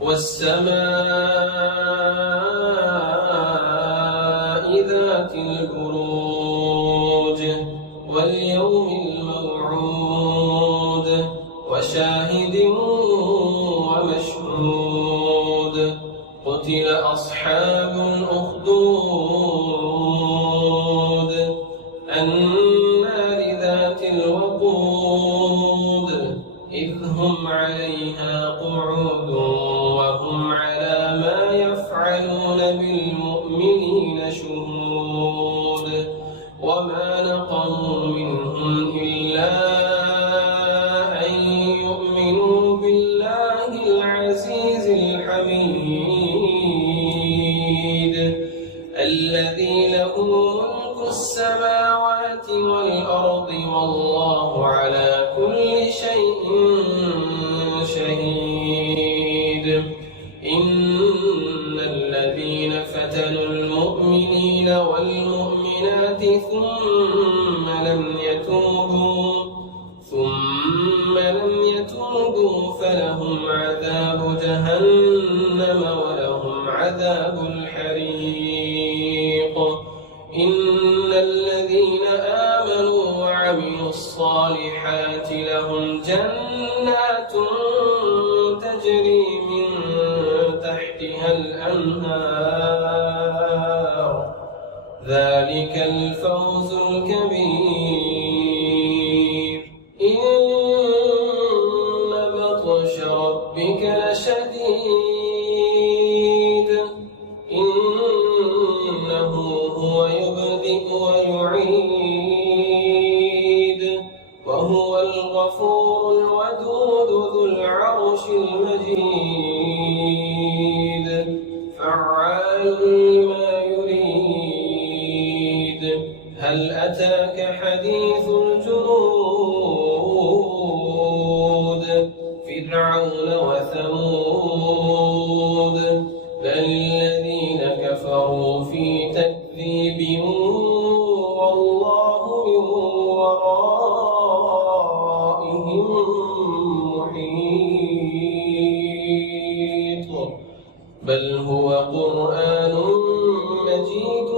والسماء ذات البروج واليوم الموعود وشاهد ومشهود قتل أصحاب الأخدود النار ذات الوقود إذ هم عليها قعود وهم على ما يفعلون بالمؤمنين شهود وما نقموا منهم إلا أن يؤمنوا بالله العزيز الحميد الذي له ملك السماوات والأرض والله على كل شيء شهيد إن الذين فتنوا المؤمنين والمؤمنات ثم لم يتوبوا فلهم عذاب جهنم ولهم عذاب الحريق إن الذين آمنوا وعملوا الصالحات لهم جنات تجري من تحتها الأنهار ذلك الفوز الكبير إن بطش ربك لشديد إنه هو يبدئ ويعيد وهو الغفور الودود ذو العرش المجيد فعال لما يريد هل أتاك حديث الجنود فرعون وثمود بل الذين كفروا في تكذيب والله من ورائهم محيط بل هو قرآن مجيد